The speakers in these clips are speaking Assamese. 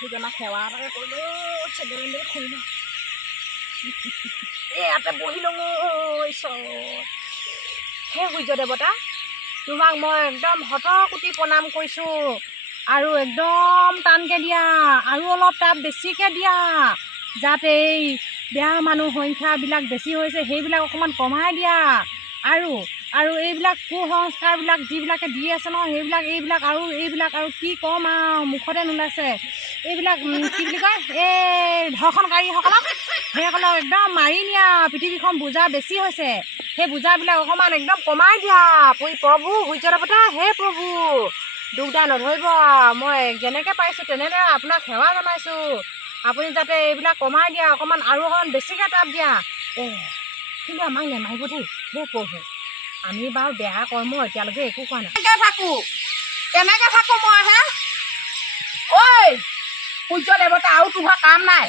প্ৰভুজনক সেৱা এটাকে কৰিলোঁ চেগেলেণ্ডে খুলি লওঁ ইয়াতে বহি লওঁ ঈশ্বৰ হে সূৰ্য দেৱতা তোমাক মই একদম শতকোটি প্ৰণাম কৰিছোঁ আৰু একদম টানকৈ দিয়া আৰু অলপ তাপ বেছিকৈ দিয়া যাতে এই বেয়া মানুহ সংখ্যাবিলাক বেছি হৈছে সেইবিলাক অকণমান কমাই দিয়া আৰু এইবিলাক কুসংস্কাৰবিলাক যিবিলাকে দি আছে নহয় এইবিলাক আৰু কি ক'ম আৰু মুখতে নোলাইছে এইবিলাক কি বুলি কয় এই ধৰ্ষণকাৰীসকলক সেইসকলক একদম মাৰি নিয়া পৃথিৱীখন বোজা বেছি হৈছে সেই বোজাবিলাক অকণমান একদম কমাই দিয়া প্ৰভু সূৰ্য দেৱতা হে প্ৰভু দুখ দাই নধৰিব মই যেনেকৈ পাৰিছোঁ তেনেদৰে আপোনাক সেৱা জনাইছোঁ আপুনি যাতে এইবিলাক কমাই দিয়া অকণমান আৰু অকণমান বেছিকৈ তাপ দিয়া কিন্তু আমাক নেমাৰিব দেই হে প্ৰভু আমি বাৰু বেয়া কৰ্ম এতিয়ালৈকে একো কোৱা নাই কেনেকৈ থাকোঁ মই হে ঐ সূৰ্য দেৱতা আৰু তোমাৰ কাম নাই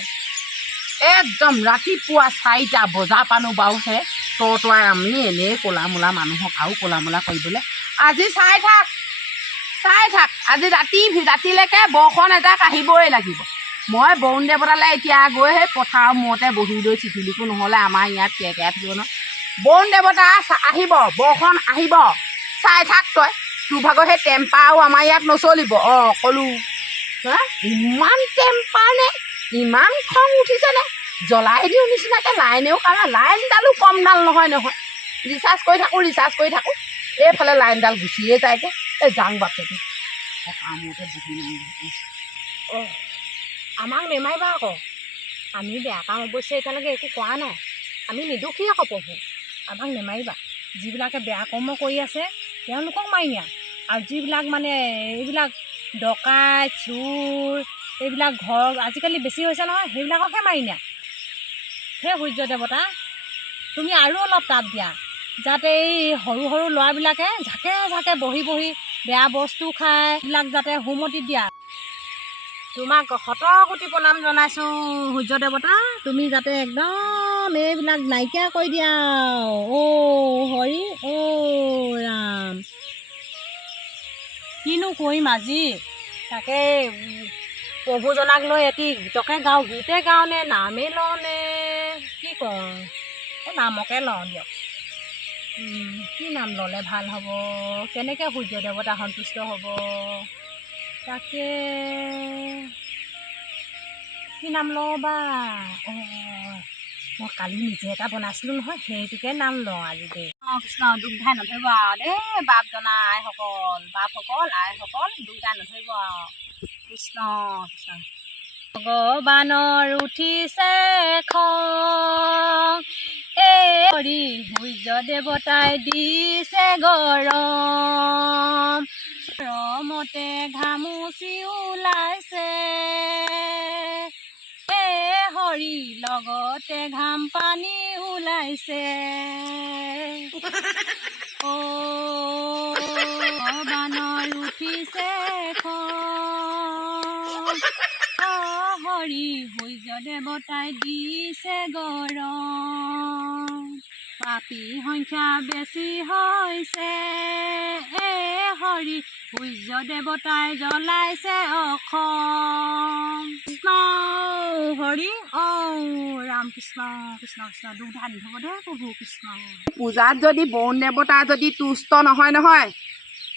একদম ৰাতিপুৱা 4টা বজাৰ পানো বাৰু হে তই আমি এনেই ক'লা মোলা মানুহক আৰু ক'লা মোলা কৰিবলৈ আজি চাই থাক আজি ৰাতিলৈকে বৰষুণ এজাক আহিবই লাগিব মই বৰুণ দেৱতালৈ এতিয়া গৈ সেই পথাৰৰ মূৰতে বহি লৈ চিঠি লিখোঁ নহ'লে আমাৰ ইয়াত কেৰকেৰাই থাকিব ন বৰুণ দেৱতা আহিব বৰষুণ আহিব চাই থাক তোৰ ভাগৰ সেই টেম্পাৰো আমাৰ ইয়াত নচলিব ক'লোঁ হা ইমান টেম্পাৰ নে ইমান খং উঠিছেনে জ্বলাই দিওঁ নিচিনাকৈ লাইনেও কাৰণ লাইনডালো কম ডাল নহয় ৰিচাৰ্জ কৰি থাকোঁ এইফালে লাইনডাল গুচিয়ে যায়গৈ যাওঁ বাপেকে কামতে বহি আমাক নেমাৰিবা আকৌ আমি বেয়া কাম অৱশ্যে এতিয়ালৈকে একো কৰা নাই আমি নিৰ্দোষী আকৌ প্ৰভু আমাক নেমাৰিবা যিবিলাকে বেয়া কৰ্ম কৰি আছে তেওঁলোকক মাৰি নিয়া আৰু যিবিলাক মানে এইবিলাক ডকাইত চোৰ এইবিলাক ঘৰ আজিকালি বেছি হৈছে নহয় সেইবিলাককহে মাৰি নিয়া সেই সূৰ্য দেৱতা তুমি আৰু অলপ তাপ দিয়া যাতে এই সৰু সৰু ল'ৰাবিলাকে ঝাকে বহি বেয়া বস্তু খায় এইবিলাক যাতে সুমতি দিয়া তোমাক শতকোটি প্ৰণাম জনাইছোঁ সূৰ্য দেৱতা তুমি যাতে একদম এইবিলাক নাইকিয়া কৰি দিয়া হৰি ৰাম কিনো কৰিম আজি তাকে প্ৰভুজনাক লৈ এটি গীতকে গাওঁ গীতে গাওঁ নে নামেই লওঁ নে কি কওঁ নামকে লওঁ দিয়ক কি নাম ল'লে ভাল হ'ব কেনেকৈ সূৰ্য দেৱতা সন্তুষ্ট হ'ব তাকে কি নাম লওঁ বা মই কালি নিজে এটা বনাইছিলোঁ নহয় সেইটোকে নাম লওঁ আজি দেই কৃষ্ণ দুখ ধাই নধৰিব আৰু দেই বাপজনা আইসকল দুখ ধাই নধৰিব আৰু কৃষ্ণ ভগৱানৰ উঠিছে খং হৰি সূৰ্য দেৱতাই দিছে গৰমতে ঘামুচি ওলাইছে হৰি লগতে ঘাম পানী ওলাইছে ভগৱানৰ উঠিছে খং হৰি সূৰ্য দেৱতাই দিছে গৰম পাপী সংখ্যা বেছি হৈছে হৰি সূৰ্য দেৱতাই জ্বলাইছে অসম কৃষ্ণ হৰি ৰাম কৃষ্ণ দুখ ধান হ'ব দে প্ৰভু কৃষ্ণ পূজাত যদি বৰুণ দেৱতা যদি তুষ্ট নহয়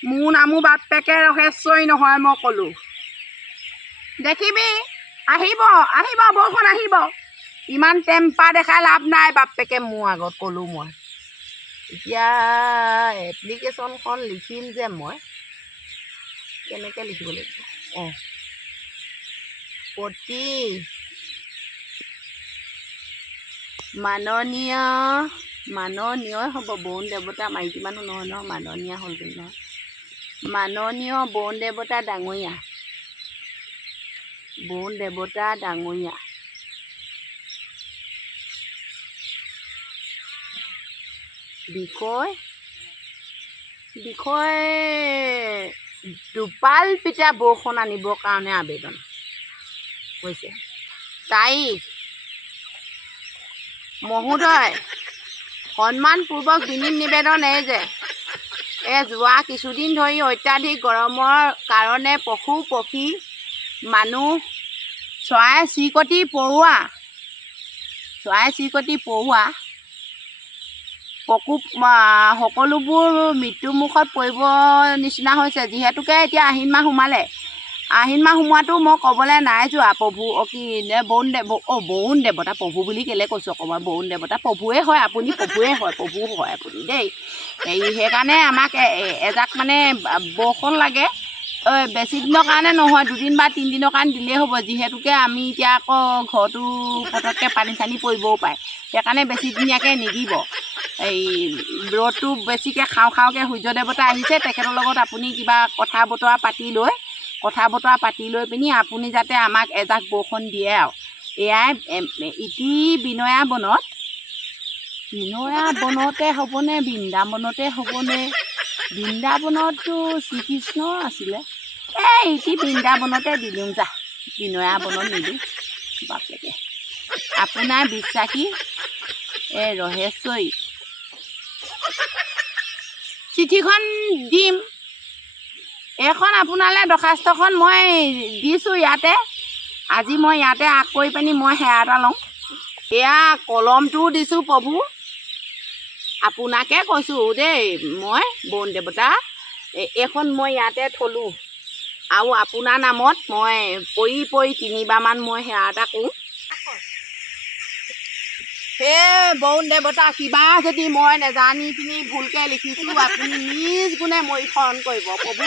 মোৰ নামো বাপেকে ৰহেশ্বৰী নহয় মই ক'লোঁ দেখিবি আহিব বৰষুণ আহিব ইমান টেম্পাৰ দেখাই লাভ নাই বাপেকে মোৰ আগত ক'লোঁ মই এতিয়া এপ্লিকেশ্যনখন লিখিম যে মই কেনেকৈ লিখিব লাগিব প্ৰতি মাননীয় হ'ব বৰুণ দেৱতা মাইকী মানুহ নহয় মাননীয় হ'ল কিন্তু নহয় মাননীয় বৰুণ দেৱতা ডাঙৰীয়া বিষয় দুপাল পিঠা বৰষুণ আনিবৰ কাৰণে আবেদন হৈছে তাৰিখ মহোদয় সন্মানপূৰ্বক বিনীত নিবেদন যে যোৱা কিছুদিন ধৰি অত্যাধিক গৰমৰ কাৰণে পশু পক্ষী মানুহ চৰাই চিৰিকটি পৰুৱা পশু সকলোবোৰ মৃত্যুমুখত পৰিব নিচিনা হৈছে। যিহেতুকে এতিয়া আহিন মাহ সোমালে, আহিন মাহ সোমোৱাটো মই ক'বলৈ নাই যোৱা। প্ৰভু বৰুণ দেৱতা, প্ৰভু বুলি কেলৈ কৈছোঁ অকণমান, বৰুণ দেৱতা প্ৰভুৱে হয়, আপুনি প্ৰভুৱে হয়, প্ৰভু হয় আপুনি দেই। সেইকাৰণে আমাক এজাক মানে বৰষুণ লাগে। বেছি দিনৰ কাৰণে নহয়, 2 দিন বা 3 দিনৰ কাৰণে দিলেই হ'ব। যিহেতুকে আমি এতিয়া আকৌ ঘৰটো পটককৈ পানী চানী পৰিবও পাৰে, সেইকাৰণে বেছিদিনীয়াকৈ নিদিব। ৰ'দটো বেছিকৈ খাওঁকৈ সূৰ্য দেৱতা আহিছে, তেখেতৰ লগত আপুনি কিবা কথা বতৰা পাতি লৈ পিনি আপুনি যাতে আমাক এজাক বৰষুণ দিয়ে আৰু। এয়াই ইতি বিনয়া বনতে হ'বনে, বৃন্দাবনতে হ'বনে? বৃন্দাবনততো শ্ৰীকৃষ্ণ আছিলে। ইতি বৃন্দাবনতে দিলোঁ যা, বিনয়া বনত নিদিওঁ বাপেকে। আপোনাৰ বিশ্বাসী ৰহেশ্বৰী চিঠিখন দিম। এইখন আপোনালৈ দৰখাস্তখন মই দিছোঁ ইয়াতে। আজি মই ইয়াতে আগ কৰি পিনি মই সেৱা এটা লওঁ। এয়া কলমটোও দিছোঁ প্ৰভু, আপোনাকে কৈছোঁ দেই। মই বৰুণ দেৱতা এইখন মই ইয়াতে থলোঁ, আৰু আপোনাৰ নামত মই পৰি 3বাৰমান মই সেৱা এটা কৰোঁ। হে বৰুণ দেৱতা, কিবা যদি মই নেজানি পিনি ভুলকৈ লিখিছোঁ, আপুনি নিজ গুণে মৰিশৰণ কৰিব প্ৰভু।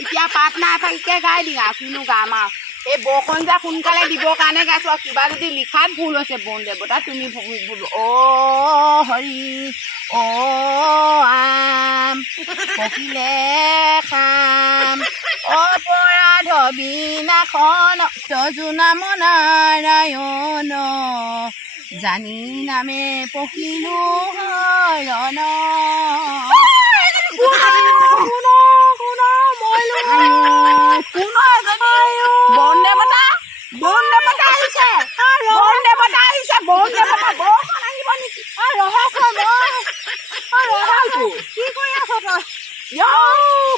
এতিয়া প্ৰাৰ্থনা এটাকে গাই দিওঁ আৰু কিনো গাম আৰু। এই বৰষুণ যে সোনকালে দিবৰ কাৰণে গাইছোঁ, আৰু কিবা যদি লিখাত ভুল হৈছে বৰুণ দেৱতা তুমি ভুল। হৰি আম পকিলে খাম, অপৰাধ বিনাশন তজু নাম নাৰায়ণ, জানি নামে পকিলো হৰণ। বৰুণ দেৱতা আহিছে, বৰুণ দেৱতা বৰষুণ আহিব নেকি? কি কৰি আছ তই?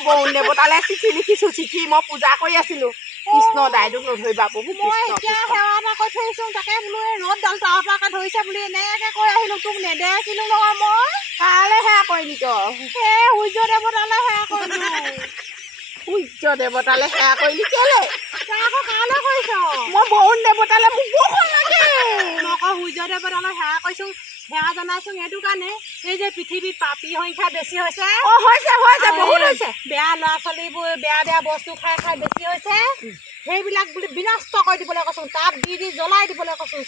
বৰুণ দেৱতালৈ চিঠি লিখিছোঁ। চিঠি মই পূজা কৰি আছিলোঁ। কৃষ্ণ দাইদক নধৰিবা প্ৰভু। মই এতিয়া সেৱা এটা কৰি থৈছোঁ, তাকে বোলো এই ৰ'দ ডাল তাৰপৰা ধৰিছে বুলি এনেকৈ কৈ আহিলোঁ। তোক নেদেখিলোঁ নহয় মই। কালৈ সেৱা কৰিলি তই? সূৰ্য দেৱতালৈ সেৱা কৰিলোঁ। সূৰ্য দেৱতালৈ সেৱা কৰিলি কেলে? তই আকৌ কালৈ কৰিছ? মই বৰুণ দেৱতালৈ, মোক বৰষুণ লাগে। মই আকৌ সূৰ্য দেৱতালৈ সেৱা কৰিছোঁ, সেৱা জনাইছোঁ এইটো কাৰণে, এই যে পৃথিৱীত পাপী সংখ্যা বেছি হৈছে। হৈছে বহুত হৈছে। বেয়া ল'ৰা ছোৱালীবোৰ বেয়া বস্তু খাই বেছি হৈছে। সেইবিলাক বুলি বিনষ্ট কৰি দিবলৈ কৈছোঁ, তাপ দি জ্বলাই দিবলৈ কৈছোঁ।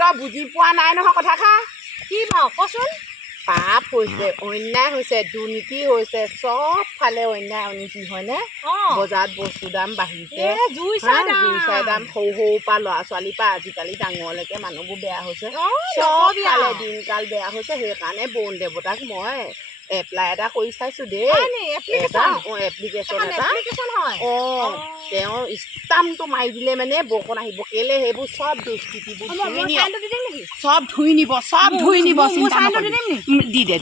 তই বুজি পোৱা নাই নহয় কথাষাৰ। কি বাৰু কচোন? পাপ হৈছে, অন্যায় হৈছে, দুৰ্নীতি হৈছে, চব ফালে অন্যায় অনীতি হয়নে? বজাৰত বস্তু দাম বাঢ়িছে, জুই চাই দাম, সৰু পৰা ল'ৰা ছোৱালীৰ পৰা আজিকালি ডাঙৰলৈকে মানুহবোৰ বেয়া হৈছে। চব ফালে দিনকাল বেয়া হৈছে। সেইকাৰণে বৰুণ দেৱতাক মই এপ্লাই এটা কৰি চাইছোঁ দেই। এপ্লিকেশ্যন এটা। তেওঁ ষ্টাম্পটো মাৰি দিলে মানে বৰষুণ আহিব। কেলে সেইবোৰ চব দুষ্কৃতিবোৰ চব ধুই নিব, চিন্তা নকৰিবি। দি দে।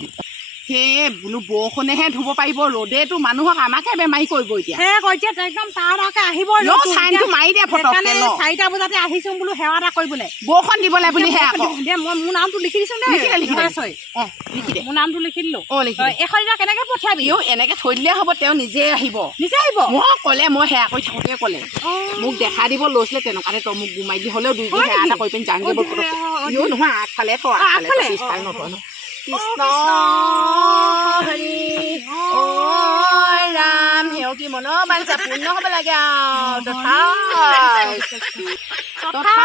সেয়ে বোলো বৰষুণেহে ধুব পাৰিব, ৰ'দেতো মানুহক আমাকে বেমাৰী কৰিব। এতিয়া একদম তাৰাকে আহিব, চাইনটো মাৰি দে ফটককে। 4টা বজাতে আহিছোঁ বোলো সেৱা এটা কৰিবলৈ, বৰষুণ দিবলৈ বুলি সেয়া দে। মই মোৰ নামটো লিখি দিছোঁ দেই, লিখি দে। মোৰ নামটো লিখি দিলোঁ। এখন এতিয়া কেনেকৈ পঠিয়াবি? এনেকৈ থৈ দিলে হ'ব, তেওঁ নিজে আহিব। মই ক'লে, মই সেৱা কৰি থাকোঁতে ক'লে মোক দেখা দিব লৈছিলে, তেনেকুৱাতে তই মোক গুমাই দি হ'লেও দুইজনী সেৱা এটা কৰি পিনি যাওঁগৈ। নহয় আগফালে পিছফালে নথয় ন। কৃষ্ণ হৰি ৰাম, সেৱকী মনোবাঞ্ছা পূৰ্ণ হ'ব লাগে আৰু। তথা